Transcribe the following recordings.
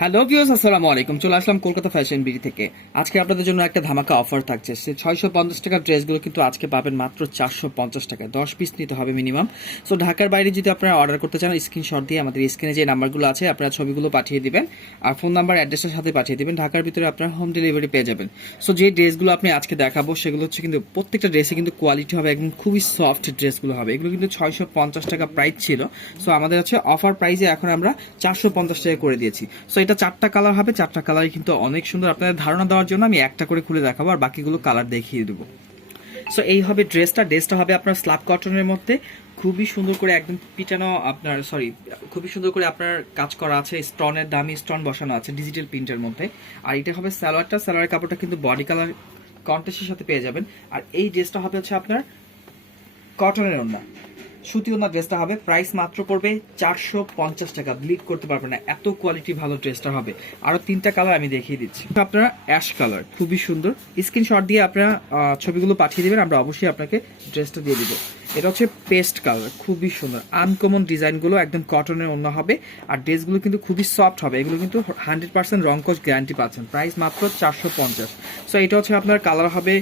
Hello viewers, আসসালামু আলাইকুম। চলে আসলাম কলকাতা ফ্যাশন বিডি থেকে। আজকে আপনাদের জন্য একটা ধামাকা অফার থাকছে। সে 650 টাকার ড্রেসগুলো কিন্তু আজকে পাবেন মাত্র 450 টাকায়। 10 পিস নিতে হবে মিনিমাম। সো ঢাকার বাইরে যদি আপনারা অর্ডার করতে চান, স্ক্রিনশট দিয়ে আমাদের স্ক্রিনে যে নাম্বারগুলো আছে আপনারা ছবিগুলো পাঠিয়ে দিবেন আর ফোন নাম্বার অ্যাড্রেসের সাথে পাঠিয়ে দিবেন। ঢাকার ভিতরে আপনারা হোম ডেলিভারি পেয়ে যাবেন। সো যে ড্রেসগুলো আপনি আজকে দেখাবো সেগুলো হচ্ছে কিন্তু প্রত্যেকটা ড্রেসে কিন্তু কোয়ালিটি হবে একদম খুবই সফট ড্রেসগুলো হবে। এগুলো কিন্তু 650 টাকা প্রাইস ছিল। সো আমাদের হচ্ছে অফার প্রাইসে এখন আমরা 450 টাকা করে দিয়েছি। সো এটা 4টা কালার হবে, 4টা কালারই কিন্তু অনেক সুন্দর। আপনাদের ধারণা দেওয়ার জন্য আমি একটা করে খুলে দেখাবো আর বাকিগুলো কালার দেখিয়ে দেবো। সো এই হবে ড্রেসটা হবে আপনার স্ল্যাব কটনের মধ্যে, খুবই সুন্দর করে একদম পিটানো আপনার খুবই সুন্দর করে আপনার কাজ করা আছে, স্টোনের দামি স্টোন বসানো আছে ডিজিটাল প্রিন্টের মধ্যে। আর এটা হবে সালোয়ারের কাপড়টা কিন্তু বডি কালার কন্ট্রাস্টের সাথে পেয়ে যাবেন। আর এই ড্রেসটা হবে হচ্ছে আপনার কটনের ওড়না, সুতি ওড়না ড্রেসটা হবে। প্রাইস মাত্র পড়বে 450 টাকা। ব্লিড করতে পারবে না, এত কোয়ালিটি ভালো ড্রেসটা হবে। আরো 3টা কালার আমি দেখিয়ে দিচ্ছি। আপনারা অ্যাশ কালার, খুবই সুন্দর। স্ক্রিনশট দিয়ে আপনারা ছবিগুলো পাঠিয়ে দিবেন, আমরা অবশ্যই আপনাকে ড্রেসটা দিয়ে দিব। এটা হচ্ছে পেস্ট কালার, খুবই সুন্দর আনকমন ডিজাইনগুলো, একদম কটনের ওড়না হবে। আর ড্রেসগুলো কিন্তু খুবই সফট হবে। এগুলো কিন্তু 100% রংকশ গ্যারান্টি পাচ্ছেন। প্রাইস মাত্র 450। সো এটা হচ্ছে আপনার কালার হবে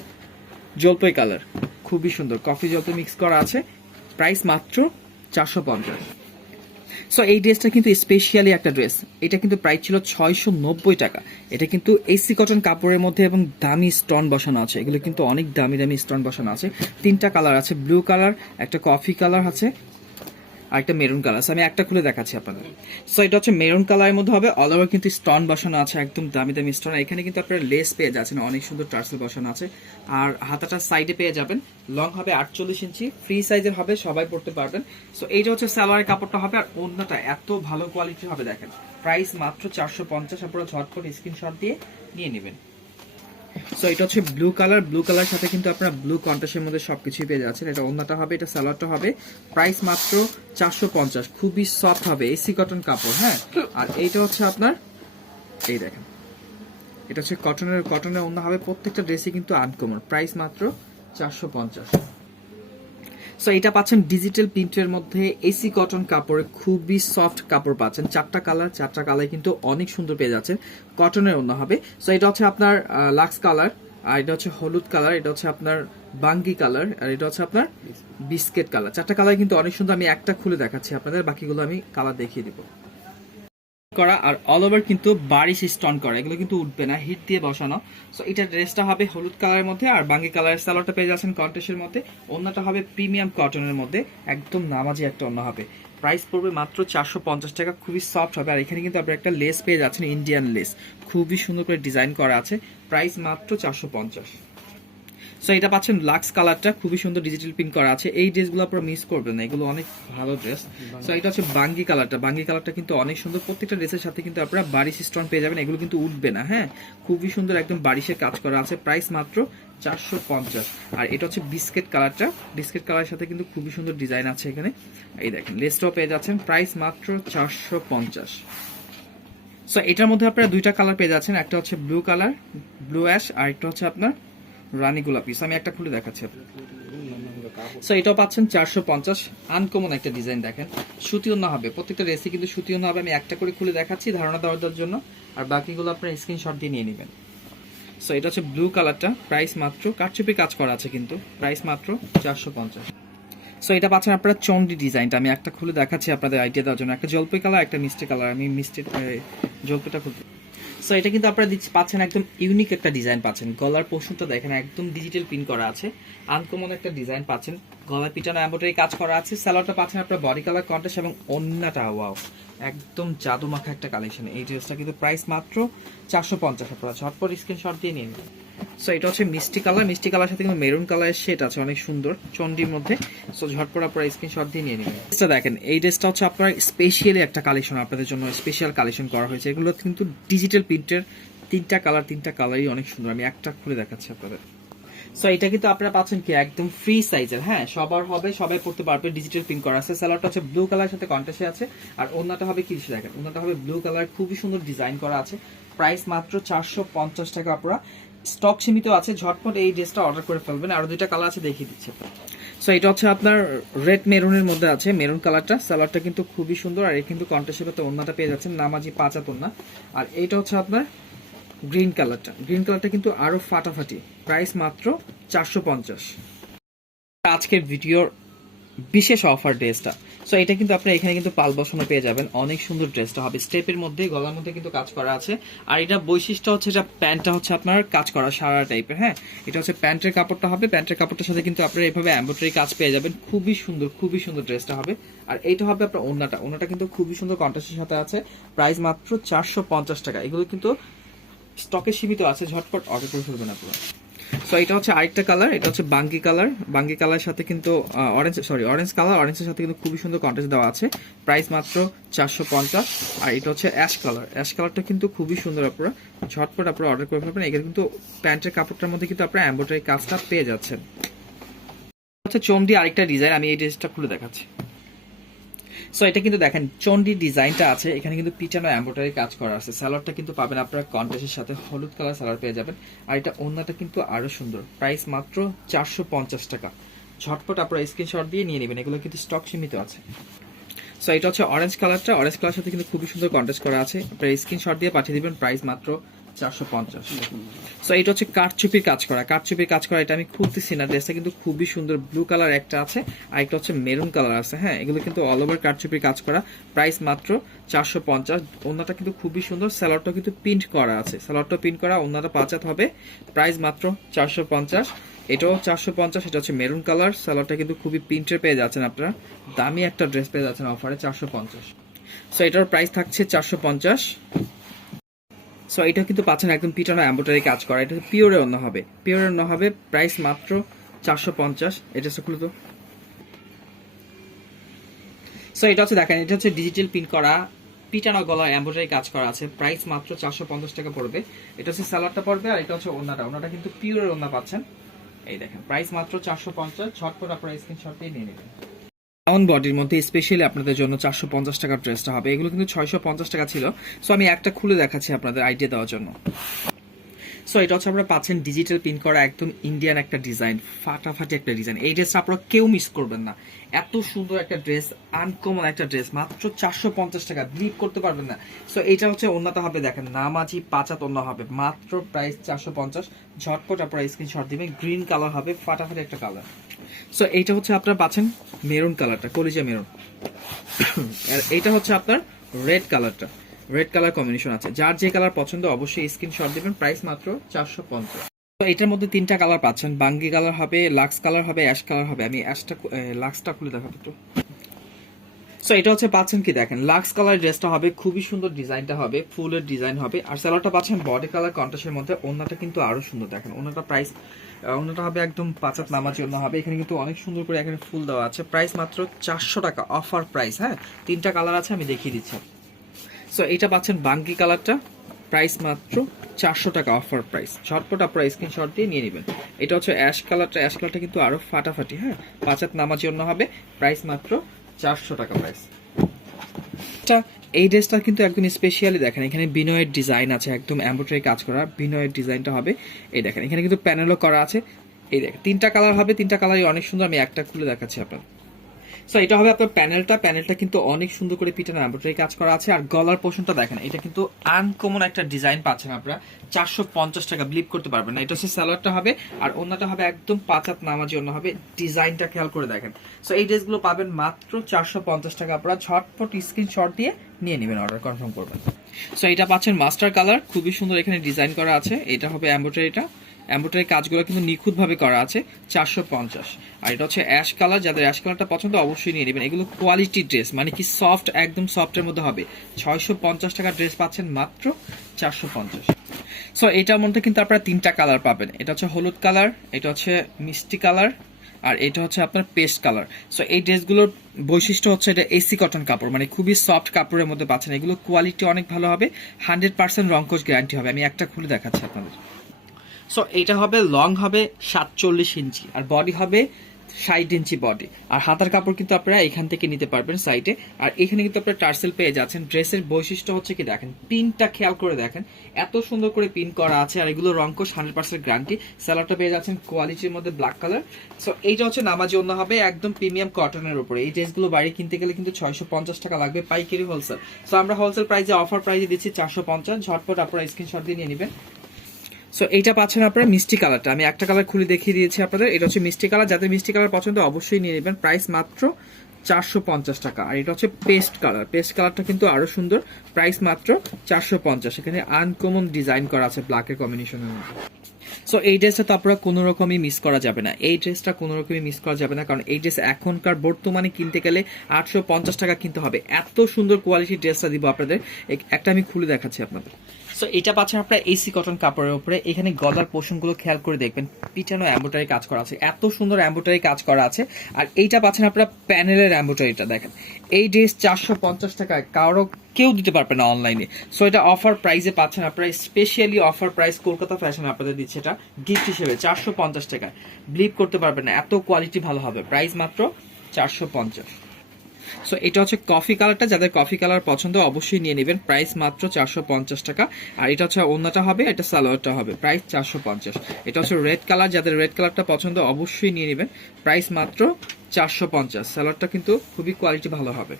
জলপাই কালার, খুবই সুন্দর কফি জলপাই মিক্স করা আছে। প্রাইস মাত্র 450। সো এই ড্রেসটা কিন্তু স্পেশালি একটা ড্রেস। এটা কিন্তু প্রাইস ছিল 690 টাকা। এটা কিন্তু এসি কটন কাপড়ের মধ্যে এবং দামি স্টোন বসানো আছে। এগুলো কিন্তু অনেক দামি দামি স্টোন বসানো আছে। 3টা কালার আছে, ব্লু কালার, একটা কফি কালার আছে আর একটা মেরুন কালার। আমি একটা খুলে দেখাচ্ছি আপনাদের। সো এটা হচ্ছে মেরুন কালারের মধ্যে হবে, অল ওভার কিন্তু স্টোন বসানো আছে, একদম দামি দামি স্টোন। এখানে কিন্তু আপনারা লেস পেয়ে যাচ্ছেন, অনেক সুন্দর টার্সেল বসানো আছে। আর হাতাটা সাইডে পেয়ে যাবেন। লং হবে 48 ইঞ্চি, ফ্রি সাইজের হবে, সবাই পড়তে পারবেন। সো এইটা হচ্ছে সালোয়ারের কাপড়টা হবে। আর ওড়নাটা এত ভালো কোয়ালিটি হবে দেখেন। প্রাইস মাত্র 450। আপনারা ঝটপট স্ক্রিনশট দিয়ে নিয়ে নেবেন। সো এটা হচ্ছে ব্লু কালার সাথে কিন্তু আপনারা ব্লু কন্ট্রাস্টের মধ্যে সবকিছুই পেয়ে যাচ্ছেন। এটা ওড়নাটা হবে, এটা সালোয়ারটা হবে। প্রাইস মাত্র 450। খুবই সফট হবে, এসি কটন কাপড়। হ্যাঁ, আর এইটা হচ্ছে আপনার, এই দেখেন, এটা হচ্ছে কটনের ওড়না হবে। প্রত্যেকটা ড্রেসই কিন্তু আনকমন। প্রাইস মাত্র 450। সো এটা পাচ্ছেন ডিজিটাল প্রিন্টের মধ্যে, এসি কটন কাপড়ে খুবই সফট কাপড় পাচ্ছেন। 4টা কালার কিন্তু অনেক সুন্দর পেয়ে যাচ্ছেন। কটনের ওড়না হবে। সো এটা হচ্ছে আপনার লাক্স কালার, আর এটা হচ্ছে হলুদ কালার, এটা হচ্ছে আপনার বাঙ্গি কালার, আর এটা হচ্ছে আপনার বিস্কেট কালার। 4টা কালার কিন্তু অনেক সুন্দর। আমি একটা খুলে দেখাচ্ছি আপনাদের, বাকিগুলো আমি কালার দেখিয়ে দিব করা। আর অল ওভার কিন্তু বারিশ স্টোন করা, এগুলো কিন্তু উঠবে না, হিট দিয়ে বসানো। সো এটা ড্রেসটা হবে হলুদ কালারের মধ্যে, আর বাঙ্গি কালারের সালোয়ারটা পেয়ে যাচ্ছেন কন্ট্রাস্টের মধ্যে। ওড়নাটা হবে প্রিমিয়াম কটনের মধ্যে, একদম নামাজি একটা ওড়না হবে। প্রাইস পড়বে মাত্র 450 টাকা। খুবই সফট হবে। আর এখানে কিন্তু আপনি একটা লেস পেয়ে যাচ্ছেন, ইন্ডিয়ান লেস, খুবই সুন্দর করে ডিজাইন করা আছে। প্রাইস মাত্র 450। সো এটা পাচ্ছেন লাক্স কালারটা, খুবই সুন্দর ডিজিটাল প্রিন্ট করা আছে। এই ড্রেসগুলো আপনারা মিস করবেন না, এগুলো অনেক ভালো ড্রেস। সো এটা হচ্ছে বাঙ্গি কালারটা কিন্তু অনেক সুন্দর। প্রত্যেকটা ড্রেসের সাথে কিন্তু আপনারা বারিশ স্টোন পেয়ে যাবেন। এগুলো কিন্তু উঠবে না। হ্যাঁ, খুবই সুন্দর একদম বারিশের কাজ করা আছে। প্রাইস মাত্র 450। আর এটা হচ্ছে বিস্কেট কালারের সাথে কিন্তু খুবই সুন্দর ডিজাইন আছে এখানে। এই দেখেন, লেসটাও পেয়ে যাচ্ছেন। প্রাইস মাত্র 450। সো এটার মধ্যে আপনারা 2টা কালার পেয়ে যাচ্ছেন, একটা হচ্ছে ব্লু অ্যাশ, আর একটা হচ্ছে আপনার রানী গোলাপি। আমি একটা খুলে দেখাচ্ছি। সো এটাও পাচ্ছেন 450। আনকমন একটা ডিজাইন দেখেন, সুতি ওড়না হবে। প্রত্যেকটা রেসি কিন্তু সুতি ওড়না হবে। আমি একটা করে খুলে দেখাচ্ছি ধারণা দেওয়ার জন্য, আর বাকিগুলো আপনার স্ক্রিনশট দিয়ে নিয়ে নেবেন। সো এটা হচ্ছে ব্লু কালারটা, প্রাইস মাত্র, কারচুপি কাজ করা আছে কিন্তু, প্রাইস মাত্র 450। সো এটা পাচ্ছেন আপনারা চন্ডি ডিজাইনটা। আমি একটা খুলে দেখাচ্ছি আপনাদের আইডিয়া দেওয়ার জন্য। একটা জলপাই কালার, একটা মিষ্টি কালার। আমি জলপাইটা খুলতে। সো এটা কিন্তু আপনারা পাচ্ছেন একদম ইউনিক একটা ডিজাইন পাচ্ছেন। গলার পোর্শনটা দেখেন, একদম ডিজিটাল প্রিন্ট করা আছে। আনকমন একটা ডিজাইন পাচ্ছেন। গলায় পিটানো এমব্রয়ডারি কাজ করা আছে। সালোয়ারটা পাচ্ছেন আপনার বডি কালার কন্ট্রাস্ট, এবং ওন্নাটা ওয়াও, একদম জাদু মাখা একটা কালেকশন। এই ড্রেসটা কিন্তু প্রাইস মাত্র 450। আপনারা ঝটপট স্ক্রিনশট দিয়ে নিন। সো এটা হচ্ছে মিষ্টি কালার সাথে কিন্তু মেরুন কালারের শেড আছে, অনেক সুন্দর চন্ডির মধ্যে। সো ঝটপট আপনারা স্ক্রিনশট দিয়ে নিয়ে নেবেন। ড্রেসটা দেখেন, এই ড্রেসটা হচ্ছে আপনার স্পেশালি একটা কালেকশন, আপনাদের জন্য স্পেশাল কালেকশন করা হয়েছে। এগুলো কিন্তু ডিজিটাল প্রিন্টের, 3টা কালারই অনেক সুন্দর। আমি একটা খুলে দেখাচ্ছি আপনাদের। সো এটা কিন্তু আপনারা পাচ্ছেন কি একদম ফ্রি সাইজের। হ্যাঁ, সবার হবে, সবাই পড়তে পারবে। ডিজিটাল প্রিন্ট করা আছে। সালোয়ারটা হচ্ছে ব্লু কালারের সাথে কন্ট্রাস্টে আছে। আর ওড়নাটা হবে কি দেখেন, ওড়নাটা হবে ব্লু কালার, খুবই সুন্দর ডিজাইন করা আছে। প্রাইস মাত্র 450 টাকা। আপনারা স্টক সীমিত আছে, ঝটপট এই ড্রেসটা অর্ডার করে ফেলবেন। আরো 2টা কালার আছে, দেখিয়ে দিচ্ছি। সো এটা হচ্ছে আপনার রেড মেরুনের মধ্যে আছে, মেরুন কালারটা। সালোয়ারটা কিন্তু খুবই সুন্দর, আর এই কিন্তু কন্ট্রাস্টের সাথে ওড়নাটা পেয়ে যাচ্ছেন নামাজি পাঁচাত ওড়না। আর এইটা হচ্ছে আপনার গ্রিন কালারটা, গ্রিন কালারটা কিন্তু আরো ফাটাফাটি, প্রাইস মাত্র 450। আজকের ভিডিওর বিশেষ অফার ড্রেসটা, সো এটা কিন্তু আপনার এখানে কিন্তু পাল বসানো পেয়ে যাবেন। অনেক সুন্দর ড্রেসটা হবে, স্টেপের মধ্যে গলার মধ্যে কিন্তু কাজ করা আছে। আর এটা বৈশিষ্ট্য হচ্ছে, এটা প্যান্টটা হচ্ছে আপনার কাজ করা সারা টাইপের। হ্যাঁ, এটা হচ্ছে প্যান্টের কাপড়টা হবে, প্যান্টের কাপড়টার সাথে কিন্তু আপনারা এইভাবে এমব্রয়ডারি কাজ পেয়ে যাবেন। খুবই সুন্দর, খুবই সুন্দর ড্রেসটা হবে। আর এইটা হবে আপনার ওড়নাটা, ওড়নাটা কিন্তু খুবই সুন্দর কন্ট্রাস্টের সাথে আছে, প্রাইস মাত্র 450 টাকা। এগুলো কিন্তু স্টকে সীমিত আছে, ঝটপট অর্ডার করে ফেলবেন আপনারা। সো এটা হচ্ছে আরেকটা কালার, এটা হচ্ছে বাঙ্গি কালার। বাঙ্গি কালারের সাথে কিন্তু অরেঞ্জ কালার, অরেঞ্জের সাথে কিন্তু খুবই সুন্দর কন্ট্রাস্ট দেওয়া আছে, প্রাইস মাত্র 450। আর এটা হচ্ছে অ্যাশ কালার, অ্যাশ কালারটা কিন্তু খুবই সুন্দর, আপনারা ঝটপট আপনারা অর্ডার করে ফেলবেন। এখানে কিন্তু প্যান্টের কাপড়টার মধ্যে কিন্তু আপনারা এমব্রয়ডারি কাজটা পেয়ে যাচ্ছেন। হচ্ছে চন্ডি আরেকটা ডিজাইন, আমি এই ড্রেসটা খুলে দেখাচ্ছি। সো এটা কিন্তু দেখেন চন্ডি ডিজাইনটা আছে, এখানে কিন্তু পিটানো এমব্রয়ডারি কাজ করা আছে। সালোয়ারটা কিন্তু পাবেন আপনারা কন্ট্রাস্টের সাথে, হলুদ কালার সালোয়ার পেয়ে যাবেন। আর এটা ওড়নাটা কিন্তু আরো সুন্দর, প্রাইস মাত্র 450 টাকা। ঝটপট আপনারা স্ক্রিনশট দিয়ে নিয়ে নেবেন, এগুলো কিন্তু স্টক সীমিত আছে। সো এটা হচ্ছে অরেঞ্জ কালারটা, অরেঞ্জ কালার সাথে কিন্তু খুবই সুন্দর কন্ট্রাস্ট করা আছে, আপনারা স্ক্রিনশট দিয়ে পাঠিয়ে দিবেন, প্রাইস মাত্র 450। সো এটা হচ্ছে কাঠচুপির কাজ করা, কাঠচুপির কাজ করা। এটা আমি খুলতেছি না, ড্রেসটা কিন্তু খুবই সুন্দর, ব্লু কালার একটা আছে আর একটা হচ্ছে মেরুন কালার আছে। হ্যাঁ, এগুলো কিন্তু অল ওভার কাঠচুপির কাজ করা, প্রাইস মাত্র 450। ওড়নাটা কিন্তু খুবই সুন্দর, স্যালোয়ারটা কিন্তু প্রিন্ট করা আছে, স্যালোয়ারটা প্রিন্ট করা, ওড়নাটা পাঁচাত হবে, প্রাইস মাত্র 450। এটাও 450। এটা হচ্ছে মেরুন কালার, স্যালোয়ারটা কিন্তু খুবই প্রিন্টের পেয়ে যাচ্ছেন আপনারা, দামি একটা ড্রেস পেয়ে যাচ্ছেন অফারে 450। সো এটার প্রাইস থাকছে 450। সো এটা কিন্তু পাচ্ছেন একদম পিটানো এমব্রয়ডারি কাজ করা, এটা পিওরের অন্য হবে, পিওরের অন্য হবে, প্রাইস মাত্র 450। এটা খুলে তো। সো এটা হচ্ছে দেখেন, এটা হচ্ছে ডিজিটাল প্রিন্ট করা, পিটানো গলা এমব্রয়ডারি কাজ করা আছে, প্রাইস মাত্র 450 টাকা পড়বে। এটা হচ্ছে সালোয়ারটা পড়বে, আর এটা হচ্ছে ওড়নাটা, ওড়নাটা কিন্তু পিওরের ওড়না পাচ্ছেন। এই দেখেন, প্রাইস মাত্র 450। ঝটপট আপনারা স্ক্রিনশট দিয়ে নিয়ে নেবেন। ডাউন বডির মধ্যে স্পেশালি আপনাদের জন্য 450 টাকার ড্রেসটা হবে, এগুলো কিন্তু 650 টাকা ছিল। সো আমি একটা খুলে দেখাচ্ছি আপনাদের আইডিয়া দেওয়ার জন্য। সো এটা হচ্ছে আপনারা পাচ্ছেন ডিজিটাল প্রিন্ট করা, একদম ইন্ডিয়ান একটা ডিজাইন, ফাটাফাটি একটা ডিজাইন। এই ড্রেসটা আপনারা কেউ মিস করবেন না, এত সুন্দর একটা ড্রেস, আনকমন একটা ড্রেস, মাত্র 450 টাকা, বিলিভ করতে পারবেন না। সো এটা হচ্ছে ওড়নাটা হবে, দেখেন নামাজি পাঁচাত ওড়না হবে, মাত্র প্রাইস 450। ঝটপট আপনারা স্ক্রিনশট দিবেন। গ্রিন কালার হবে, ফাটাফাটি একটা কালার। সো এইটা হচ্ছে আপনারা পাচ্ছেন মেরুন কালারটা, কলিজা মেরুন। আর এইটা হচ্ছে আপনার রেড কালারটা, রেড কালার কম্বিনেশন আছে। যার যে কালার পছন্দ অবশ্যই স্ক্রিনশট দিবেন, প্রাইস মাত্র 450। তো এটার মধ্যে তিনটা কালার পাচ্ছেন, বাঙ্গি কালার হবে, লাক্স কালার হবে, অ্যাশ কালার হবে। আমি লাক্সটা খুলে দেখাবো একটু। সো এটা হচ্ছে পাচ্ছেন কি দেখেন, লাক্স কালার ড্রেসটা হবে, খুবই সুন্দর ডিজাইনটা হবে, ফুলের ডিজাইন হবে। আর সালোয়ারটা পাচ্ছেন বডি কালার কন্ট্রাস্টের মধ্যে, ওড়নাটা কিন্তু আরো সুন্দর, দেখেন ওড়নাটা প্রাইস, ওড়নাটা হবে একদম পাঁচাত নামাজি ওড়না হবে। এখানে কিন্তু অনেক সুন্দর করে এখানে ফুল দেওয়া আছে, প্রাইস মাত্র 400 টাকা, অফার প্রাইস। হ্যাঁ, তিনটা কালার আছে, আমি দেখিয়ে দিচ্ছি। সো এটা পাচ্ছেন বাঙ্গি কালারটা, প্রাইস মাত্র 400 টাকা, অফার প্রাইস। ঝটপট আপনারা স্ক্রিনশট দিয়ে নিয়ে নেবেন। এটা হচ্ছে অ্যাশ কালারটা, অ্যাশ কালারটা কিন্তু আরো ফাটাফাটি। হ্যাঁ, পাঁচাত নামাজি ওড়না হবে, প্রাইস মাত্র 400 টাকা প্রাইস। এই ড্রেসটা কিন্তু একদম স্পেশালি দেখেন, এখানে বিনয়ের ডিজাইন আছে, একদম এমব্রয়ডারি কাজ করা বিনয়ের ডিজাইনটা হবে। এই দেখেন, এখানে কিন্তু প্যানেলও করা আছে। এই দেখেন, তিনটা কালার হবে, তিনটা কালারই অনেক সুন্দর, আমি একটা খুলে দেখাচ্ছি আপনার। সো এটা হবে আপনার প্যানেলটা, প্যানেলটা কিন্তু অনেক সুন্দর করে পিটানো এমব্রয়ডারি কাজ করা আছে। আর গলার পোর্শনটা দেখেন, এটা কিন্তু আনকমন একটা ডিজাইন পাচ্ছেন আপনারা, 450 টাকা, বিলিভ করতে পারবেন না। এটা হচ্ছে সালোয়ারটা হবে, আর ওড়নাটা হবে একদম পাঁচাত নামাজি ওড়না হবে, ডিজাইনটা খেয়াল করে দেখেন। সো এই ড্রেসগুলো পাবেন মাত্র 450 টাকা, আপনারা ঝটপট স্ক্রিনশট দিয়ে নিয়ে নেবেন, অর্ডার কনফার্ম করবেন। সো এটা পাচ্ছেন মাস্টার কালার, খুবই সুন্দর এখানে ডিজাইন করা আছে। এটা হবে এমব্রয়ডারিটা, এমব্রয়ডারি কাজগুলো কিন্তু নিখুঁতভাবে করা আছে, 450। আর এটা হচ্ছে অ্যাশ কালার, যাদের অ্যাশ কালারটা পছন্দ অবশ্যই নিয়ে নেবেন। এগুলো কোয়ালিটি ড্রেস, মানে কি সফট, একদম সফটের মধ্যে হবে। 650 টাকার ড্রেস পাচ্ছেন মাত্র 450। সো এটার মধ্যে কিন্তু আপনারা তিনটা কালার পাবেন, এটা হচ্ছে হলুদ কালার, এটা হচ্ছে মিষ্টি কালার, আর এটা হচ্ছে আপনার পেস্ট কালার। সো এই ড্রেসগুলোর বৈশিষ্ট্য হচ্ছে এটা এসি কটন কাপড়, মানে খুবই সফট কাপড়ের মধ্যে পাচ্ছেন। এগুলো কোয়ালিটি অনেক ভালো হবে, 100% রংকশ গ্যারান্টি হবে। আমি একটা খুলে দেখাচ্ছি আপনাদের। সো এটা হবে লং হবে 47 ইঞ্চি, আর বডি হবে 60 ইঞ্চি বডি, আর হাতার কাপড় কিন্তু আপনারা এখান থেকে নিতে পারবেন সাইডে। আর এখানে কিন্তু আপনারা টার্সেল পেয়ে যাচ্ছেন। ড্রেসের বৈশিষ্ট্য হচ্ছে কি দেখেন, পিনটা খেয়াল করে দেখেন, এত সুন্দর করে পিন করা আছে। আর এগুলো রংকোশ 100% গ্যারান্টি। স্যালাডটা পেয়ে যাচ্ছেন কোয়ালিটির মধ্যে ব্ল্যাক কালার। সো এইটা হচ্ছে নামাজি ওড়না হবে একদম প্রিমিয়াম কটনের উপরে। এই ড্রেসগুলো বাড়ি কিনতে গেলে কিন্তু 650 টাকা লাগবে পাইকারি হোলসেল। সো আমরা হোলসেল প্রাইসে অফার প্রাইসে দিচ্ছি 450। ঝটপট আপনারা স্ক্রিনশট দিয়ে নিয়ে নেবেন। সো এইটা পাচ্ছেন আপনারা মিষ্টি কালারটা, আমি একটা কালার খুলে দেখিয়ে দিয়েছি আপনাদের। এটা হচ্ছে মিষ্টি কালার, যাদের মিষ্টি কালার পছন্দ অবশ্যই নিয়ে নেবেন। প্রাইস মাত্র 450 টাকা। আর এটা হচ্ছে পেস্ট কালার, পেস্ট কালারটা কিন্তু আরো সুন্দর। প্রাইস মাত্র 450। এখানে আনকমন ডিজাইন করা আছে ব্ল্যাকের কম্বিনেশনের মধ্যে। সো এই ড্রেসটা তো আপনারা কোনো রকমই মিস করা যাবে না, এই ড্রেসটা কোনো রকমই মিস করা যাবে না, কারণ এই ড্রেস এখনকার বর্তমানে কিনতে গেলে 850 টাকা কিনতে হবে। এত সুন্দর কোয়ালিটির ড্রেসটা দিব আপনাদের। একটা আমি খুলে দেখাচ্ছি আপনাদের। সো এটা পাচ্ছেন আপনারা এসি কটন কাপড়ের উপরে। এখানে গলার পোর্শনগুলো খেয়াল করে দেখবেন, পিটানো এমব্রয়ডারি কাজ করা আছে, এত সুন্দর এমব্রয়ডারি কাজ করা আছে। আর এইটা পাচ্ছেন আপনারা প্যানেলের এমব্রয়ডারিটা দেখেন। এই ড্রেস 450 টাকায় কারো কেউ দিতে পারবে না অনলাইনে। সো এটা অফার প্রাইসে পাচ্ছেন আপনারা, specially offer price Kolkata fashion আপনাদের দিচ্ছে এটা গিফট হিসেবে 450 টাকায়। বিলিভ করতে পারবেন না, এত কোয়ালিটি ভালো হবে। প্রাইস মাত্র 450। সো এটা হচ্ছে কফি কালারটা, যাদের কফি কালার পছন্দ অবশ্যই নিয়ে নেবেন। প্রাইস মাত্র 450 টাকা। আর এটা হচ্ছে ওড়নাটা হবে, এটা সালোয়ারটা হবে। প্রাইস 450। এটা হচ্ছে রেড কালার, যাদের রেড কালারটা পছন্দ অবশ্যই নিয়ে নেবেন। প্রাইস মাত্র 450। সালোয়ারটা কিন্তু খুবই কোয়ালিটি ভালো হবে।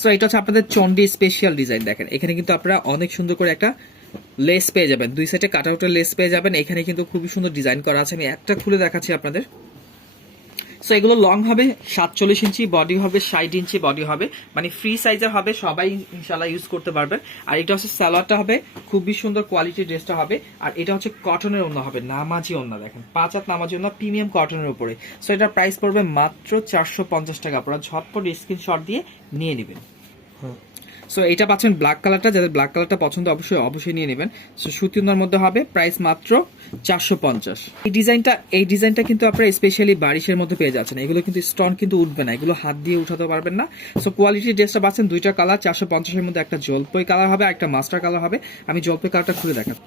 সো এটা হচ্ছে আপনাদের চন্ডি স্পেশাল ডিজাইন। দেখেন এখানে কিন্তু আপনারা অনেক সুন্দর করে একটা লেস পেয়ে যাবেন, দুই সাইডে কাট আউটের লেস পেয়ে যাবেন। এখানে কিন্তু খুবই সুন্দর ডিজাইন করা আছে, আমি একটা খুলে দেখাচ্ছি আপনাদের। সো এগুলো লং হবে 47 ইঞ্চি, বডি হবে 60 ইঞ্চি বডি হবে, মানে ফ্রি সাইজের হবে, সবাই ইনশাল্লাহ ইউজ করতে পারবেন। আর এটা হচ্ছে সালোয়ারটা হবে, খুবই সুন্দর কোয়ালিটির ড্রেসটা হবে। আর এটা হচ্ছে কটনের ওড়না হবে, নামাজি ওড়না দেখেন, 5 হাত নামাজি ওড়না প্রিমিয়াম কটনের উপরে। সো এটার প্রাইস পড়বে মাত্র 450 টাকা। আপনারা ঝটপট স্ক্রিনশট দিয়ে নিয়ে নেবেন। সো এটা পাচ্ছেন ব্ল্যাক কালারটা, যাদের ব্ল্যাক কালারটা পছন্দ অবশ্যই নিয়ে নেবেন। সো সুতি ওড়নার মধ্যে হবে, প্রাইস মাত্র 450। এই ডিজাইনটা কিন্তু আপনারা স্পেশালি বারিশের মধ্যে পেয়ে যাচ্ছেন। এগুলো কিন্তু স্টোন কিন্তু উঠবে না, এগুলো হাত দিয়ে উঠাতে পারবেন না। সো কোয়ালিটির ড্রেসটা পাচ্ছেন দুইটা কালার 450-এর মধ্যে, একটা জলপাই কালার হবে আর একটা মাস্টার কালার হবে। আমি জলপাই কালারটা খুলে দেখাচ্ছি।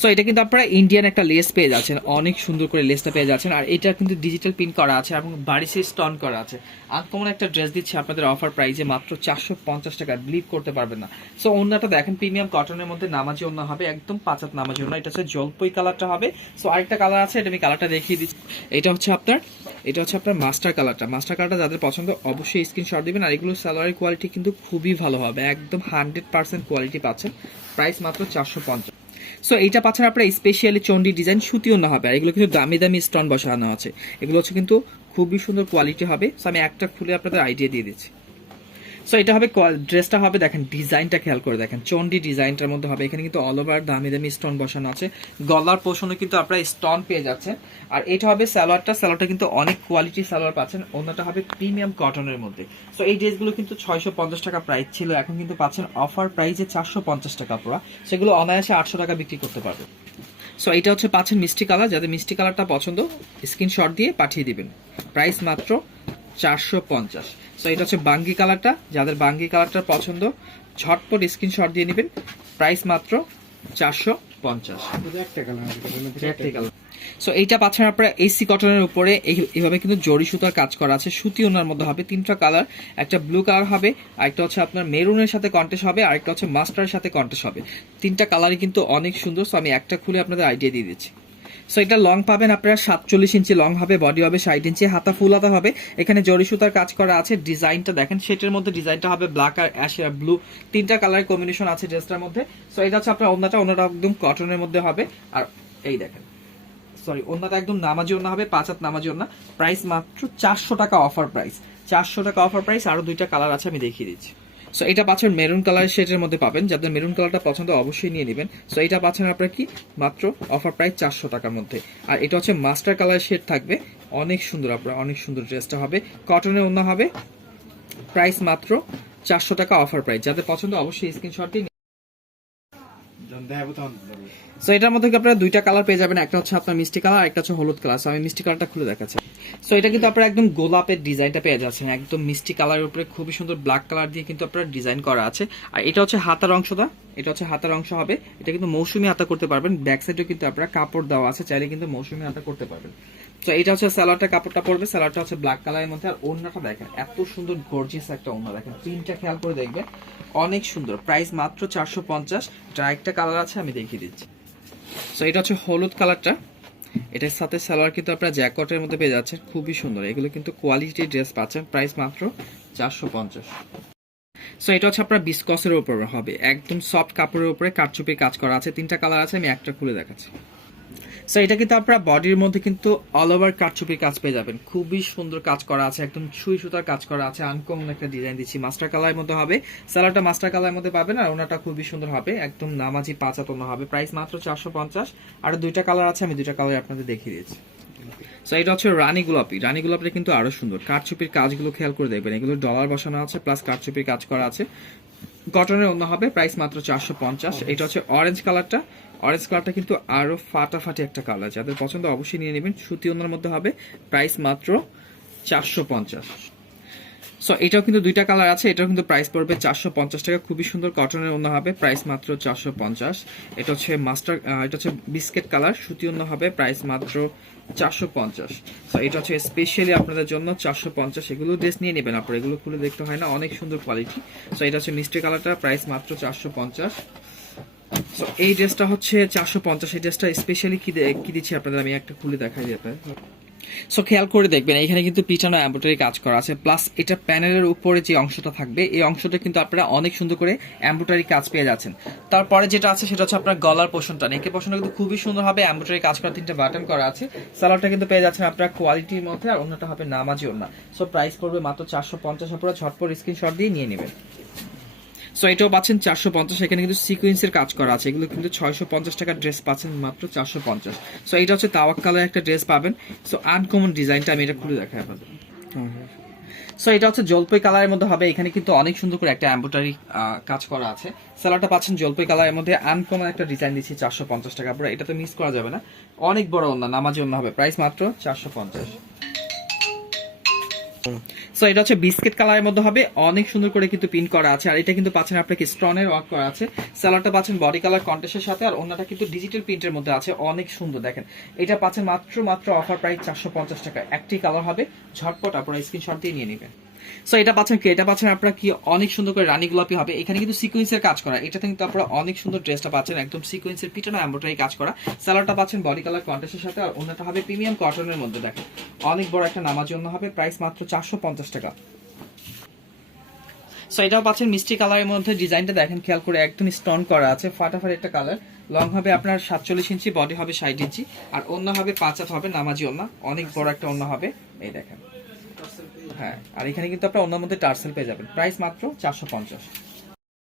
সো এটা কিন্তু আপনারা ইন্ডিয়ান একটা লেস পেয়ে যাচ্ছেন, অনেক সুন্দর করে লেসটা পেয়ে যাচ্ছেন। আর এটা কিন্তু ডিজিটাল পিন করা আছে এবং বারিশে স্টোন করা আছে। আনকমন একটা ড্রেস দিচ্ছে আপনাদের অফার প্রাইসে মাত্র 450 টাকা। বিলিভ করতে পারবেন না। সো ওড়নাটা দেখেন প্রিমিয়াম কটনের মধ্যে নামাজি ওড়না হবে, একদম 5 হাত নামাজি ওড়না। এটা হচ্ছে জলপাই কালারটা হবে। সো আরেকটা কালার আছে, এটা আমি কালারটা দেখিয়ে দিচ্ছি। এটা হচ্ছে আপনার মাস্টার কালারটা। মাস্টার কালারটা যাদের পছন্দ অবশ্যই স্ক্রিনশট দিবেন। আর এগুলো সালোয়ারের কোয়ালিটি কিন্তু খুবই ভালো হবে, একদম 100% কোয়ালিটি পাচ্ছেন। প্রাইস মাত্র 450। সো এইটা পাচ্ছেন আপনারা স্পেশালি চন্ডি ডিজাইন, সুতি ওড়না হবে। আর এগুলো কিন্তু দামি দামি স্টোন বসানো আছে, এগুলো হচ্ছে কিন্তু খুবই সুন্দর কোয়ালিটি হবে। সো আমি একটা খুলে আপনাদের আইডিয়া দিয়ে দিচ্ছি। সো এটা হবে ড্রেসটা হবে, দেখেন ডিজাইনটা খেয়াল করে দেখেন, চন্ডি ডিজাইনটার মধ্যে হবে। এখানে কিন্তু অল ওভার দামি দামি স্টোন বসানো আছে, গলার পোর্শনে কিন্তু আপনারা স্টোন পেয়ে যাচ্ছেন। আর এটা হবে সালোয়ারটা কিন্তু অনেক কোয়ালিটি সালোয়ার পাচ্ছেন। ওড়নাটা হবে প্রিমিয়াম কটনের মধ্যে। সো এই ড্রেসগুলো কিন্তু 650 টাকা প্রাইস ছিল, এখন কিন্তু পাচ্ছেন অফার প্রাইসে 450 টাকা। পুরা সেগুলো অনায়াসে 800 টাকা বিক্রি করতে পারবে। সো এটা হচ্ছে পাচ্ছেন মিষ্টি কালার, যাদের মিষ্টি কালারটা পছন্দ স্ক্রিনশট দিয়ে পাঠিয়ে দিবেন। প্রাইস মাত্র 450। সো এটা হচ্ছে বাঙ্গি কালারটা, যাদের বাঙ্গি কালারটা পছন্দ ঝটপট স্ক্রিনশট দিয়ে নেবেন। প্রাইস মাত্র 450। সো এইটা পাচ্ছেন আপনারা এসি কটনের উপরে, এইভাবে কিন্তু জরি সুতার কাজ করা আছে, সুতি ওনার মধ্যে হবে। 3টা কালার, একটা ব্লু কালার হবে, আরেকটা হচ্ছে আপনার মেরুনের সাথে কন্টেস্ট হবে, আরেকটা হচ্ছে মাস্টারের সাথে কন্টেস্ট হবে। 3টা কালারই কিন্তু অনেক সুন্দর। সো আমি একটা খুলে আপনাদের আইডিয়া দিয়ে দিচ্ছি। সো এটা লং পাবেন আপনারা 47 ইঞ্চি লং হবে, বডি হবে 60 ইঞ্চি, হাতা ফুল হাতা হবে। এখানে জরি সুতার কাজ করা আছে। ডিজাইনটা দেখেন, সেটের মধ্যে ডিজাইনটা হবে ব্ল্যাক আর অ্যাশ আর ব্লু, 3টা কালারের কম্বিনেশন আছে ড্রেসটার মধ্যে। সো এটা হচ্ছে আপনার ওড়নাটা একদম কটনের মধ্যে হবে। আর এই দেখেন, ওড়নাটা একদম নামাজি ওড়না হবে, 5 হাত নামাজি ওড়না। প্রাইস মাত্র 400 টাকা অফার প্রাইস, 400 টাকা অফার প্রাইস। আরো 2টা কালার আছে, আমি দেখিয়ে দিচ্ছি। সো এটা পাচ্ছেন মেরুন কালারের শেডের মধ্যে পাবেন, যাদের মেরুন কালারটা পছন্দ অবশ্যই নিয়ে নেবেন। সো এটা পাচ্ছেন আপনারা কি মাত্র অফার প্রাইস 400 টাকার মধ্যে। আর এটা হচ্ছে মাস্টার কালারের শেড থাকবে, অনেক সুন্দর। আপনারা অনেক সুন্দর ড্রেসটা হবে, কটনের ওড়না হবে। প্রাইস মাত্র 400 টাকা অফার প্রাইস। যাদের পছন্দ অবশ্যই স্ক্রিনশট দিয়ে সো এটার মধ্যে আপনারা দুইটা কালার পেয়ে যাবেন, একটা হচ্ছে আপনার মিষ্টি কালার, একটা হচ্ছে হলুদ কালার। আমি মিষ্টি কালারটা খুলে দেখাচ্ছি। সো এটা কিন্তু আপনারা একদম গোলাপের ডিজাইনটা পেয়ে যাচ্ছেন, একদম মিষ্টি কালারের উপরে খুবই সুন্দর ব্ল্যাক কালার দিয়ে কিন্তু আপনার ডিজাইন করা আছে। আর এটা হচ্ছে হাতার অংশটা, এটা হচ্ছে হাতার অংশ হবে। এটা কিন্তু মৌসুমি হাতা করতে পারবেন, ব্যাক সাইডেও কিন্তু আপনারা কাপড় দেওয়া আছে, চাইলে কিন্তু মৌসুমি হাতা করতে পারবেন। তো এটা হচ্ছে সালোয়ারটা, কাপড়টা পড়বে, সালোয়ারটা হচ্ছে ব্ল্যাক কালারের মধ্যে। আর ওড়নাটা দেখেন এত সুন্দর গর্জিয়াস একটা ওড়না, দেখেন প্রিন্টটা খেয়াল করে দেখবেন, অনেক সুন্দর। প্রাইস মাত্র 450। এটা একটা কালার আছে, আমি দেখিয়ে দিচ্ছি। সো এটা হচ্ছে হলুদ কালারটা, এটার সাথে সালোয়ার কিন্তু আপনারা জ্যাকটের মধ্যে পেয়ে যাচ্ছেন, খুবই সুন্দর। এগুলো কিন্তু কোয়ালিটি ড্রেস পাচ্ছেন, প্রাইস মাত্র 450। সো এটা হচ্ছে আপনার বিসকসের উপর হবে, একদম সফট কাপড়ের উপরে কারচুপির কাজ করা আছে। তিনটা কালার আছে, আমি একটা খুলে দেখাচ্ছি। সো এটা কিন্তু আপনারা বডির মধ্যে কিন্তু অল ওভার কারচুপির কাজ পেয়ে যাবেন, খুবই সুন্দর কাজ করা আছে, একদম সুই সুতার কাজ করা আছে। আনকমন একটা ডিজাইন দিচ্ছি, মাস্টার কালারের মধ্যে হবে। সালোয়ারটা মাস্টার কালারের মধ্যে পাবেন, আর ওনাটা খুবই সুন্দর হবে, একদম নামাজি পাঁচাত ওনা হবে। প্রাইস মাত্র 450। আর দুইটা কালার আছে, আমি দুইটা কালার আপনাদের দেখিয়ে দিচ্ছি। সো এটা হচ্ছে রানী গোলাপি, রানী গোলাপিটা কিন্তু আরো সুন্দর। কারচুপির কাজগুলো খেয়াল করে দেখবেন, এগুলো ডলার বসানো আছে, প্লাস কারচুপির কাজ করা আছে। কটনের অন্য হবে, প্রাইস মাত্র 450। এটা হচ্ছে অরেঞ্জ কালারটা, অরেঞ্জ কালারটা কিন্তু আরো ফাটাফাটি একটা কালার, যাদের পছন্দ অবশ্যই নিয়ে নেবেন। সুতি ওনার মধ্যে হবে, প্রাইস মাত্র 450। সো এটাও কিন্তু দুইটা কালার আছে, এটাও কিন্তু প্রাইস পড়বে 450 টাকা। খুবই সুন্দর কটনের ওড়না হবে, প্রাইস মাত্র 450। এটা হচ্ছে এটা হচ্ছে বিস্কিট কালার, সুতি ওড়না হবে, প্রাইস মাত্র 450। সো এটা হচ্ছে স্পেশালি আপনাদের জন্য 450। এগুলো ড্রেস নিয়ে নেবেন আপনারা, এগুলো খুলে দেখতে হয় না, অনেক সুন্দর কোয়ালিটি। সো এটা হচ্ছে মিষ্টি কালারটা, প্রাইস মাত্র 450। সো এই ড্রেসটা হচ্ছে 450। এই ড্রেসটা স্পেশালি কি দিচ্ছি আপনাদের, আমি একটা খুলে দেখাই যেতে। সো খেয়াল করে দেখবেন, এখানে কিন্তু পিছনে এমব্রয়ডারি কাজ করা আছে, প্লাস এটা প্যানেলের উপরে যে অংশটা থাকবে, এই অংশটা কিন্তু আপনারা অনেক সুন্দর করে এমব্রয়ডারি কাজ পেয়ে যাচ্ছেন। তারপরে যেটা আছে সেটা হচ্ছে আপনার গলার পোর্শনটা, নেকের পোর্শনটা কিন্তু খুবই সুন্দর হবে, এমব্রয়ডারি কাজ করা, তিনটা বাটন করা আছে। সালোয়ারটা কিন্তু পেয়ে যাচ্ছেন আপনার কোয়ালিটির মধ্যে, আর অন্যটা হবে নামাজি ওড়না। সো প্রাইস পড়বে মাত্র 450। আপনারা ঝটপট স্ক্রিনশট দিয়ে নিয়ে নেবেন। সো এটাও পাচ্ছেন 450। এখানে কিন্তু সিকোয়েন্সের কাজ করা আছে, এগুলো কিন্তু 650 টাকার ড্রেস পাচ্ছেন মাত্র 450। সো এটা হচ্ছে তাওয়াক্কালের একটা ড্রেস পাবেন। সো আনকমন ডিজাইনটা আমি এটা খুলে দেখাই আপনাদের। সো এটা হচ্ছে জলপাই কালারের মধ্যে হবে, এখানে কিন্তু অনেক সুন্দর করে একটা এমব্রয়ডারি কাজ করা আছে। সালোয়ারটা পাচ্ছেন জলপাই কালারের মধ্যে, আনকমন একটা ডিজাইন দিচ্ছি 450 টাকা। পুরো এটা তো মিস করা যাবে না, অনেক বড় ওন্না, নামাজি ওন্না হবে, প্রাইস মাত্র 450। সো এটা হচ্ছে বিস্কিট কালারের মধ্যে হবে, অনেক সুন্দর করে কিন্তু প্রিন্ট করা আছে। আর এটা কিন্তু পাচ্ছেন আপনাকে স্টোনের ওয়ার্ক করা আছে। সালোয়ারটা পাচ্ছেন বডি কালার কন্ট্রাস্টের সাথে, আর ওন্নাটা কিন্তু ডিজিটাল প্রিন্টের মধ্যে আছে, অনেক সুন্দর। দেখেন এটা পাচ্ছেন মাত্র অফার প্রাইস 450 টাকা। একটি কালার হবে, ঝটপট আপনারা স্ক্রিনশট দিয়ে নিয়ে নেবেন। সো এটা পাচ্ছেন কি, এটা পাচ্ছেন আপনারা কি অনেক সুন্দর করে রানী গোলাপি হবে, এখানে কিন্তু সিকোয়েন্সের কাজ করা। এটাতে কিন্তু আপনারা অনেক সুন্দর ড্রেসটা পাচ্ছেন, একদম সিকোয়েন্সের পিছনে এমব্রয়ডারি কাজ করা। সালোয়ারটা পাচ্ছেন বডি কালার কন্ট্রাস্টের সাথে, আর ওন্নাটা হবে প্রিমিয়াম কটনের মধ্যে। দেখেন অনেক বড় একটা নামাজি ওন্না হবে, প্রাইস মাত্র 450 টাকা। সো এটাও পাচ্ছেন মিষ্টি কালারের মধ্যে, ডিজাইনটা দেখেন খেয়াল করে, একদম স্টোন করা আছে, ফাটাফাটি একটা কালার। লং হবে আপনার 47 ইঞ্চি, বডি হবে 60 ইঞ্চি, আর ওন্না হবে 5 হাত হবে, নামাজি ওন্না, অনেক বড় একটা ওন্না হবে। এই দেখেন, হ্যাঁ, আর এখানে কিন্তু আপনার ওন্নার মধ্যে টার্সেল পেয়ে যাবেন, প্রাইস মাত্র 450।